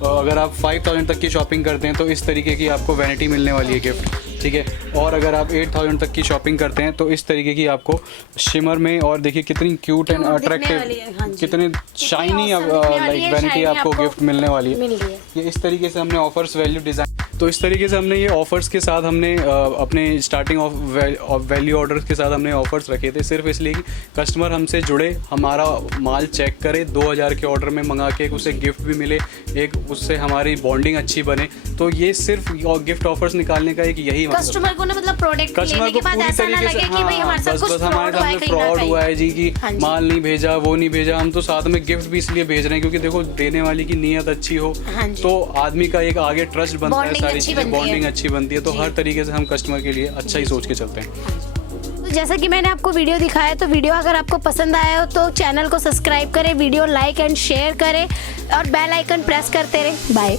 अगर आप 5000 तक की शॉपिंग करते हैं तो इस तरीके की आपको वैनिटी मिलने वाली है गिफ्ट, ठीक है। और अगर आप 8000 तक की शॉपिंग करते हैं तो इस तरीके की आपको शिमर में, और देखिए कितनी क्यूट एंड अट्रैक्टिव, कितनी शाइनी लाइक वैनिटी आपको गिफ्ट मिलने वाली है। ये इस तरीके से हमने ऑफर्स वैल्यू डिज़ाइन, तो इस तरीके से हमने ये ऑफर्स के साथ हमने अपने स्टार्टिंग ऑफ वैल्यू ऑर्डर्स के साथ हमने ऑफर्स रखे थे, सिर्फ इसलिए कि कस्टमर हमसे जुड़े, हमारा माल चेक करे, 2000 के ऑर्डर में मंगा के उसे गिफ्ट भी मिले, एक उससे हमारी बॉन्डिंग अच्छी बने। तो ये सिर्फ गिफ्ट ऑफर्स निकालने का एक यही कस्टमर को ना, मतलब प्रोडक्ट लेने के बाद ऐसा ना लगे कि भाई हमारे साथ कुछ फ्रॉड हुआ है जी, कि माल नहीं भेजा, वो नहीं भेजा। हम तो साथ में गिफ्ट भी इसलिए भेज रहे हैं क्योंकि देखो देने वाली की नीयत अच्छी हो तो आदमी का एक आगे ट्रस्ट बनता है, सारी चीजें बॉन्डिंग अच्छी बनती है, तो हर तरीके से हम कस्टमर के लिए अच्छा ही सोच के चलते हैं। जैसा कि मैंने आपको वीडियो दिखाया, तो वीडियो अगर आपको पसंद आया हो तो चैनल को सब्सक्राइब करें, वीडियो लाइक एंड शेयर करें और बेल आइकन प्रेस करते रहें। बाय।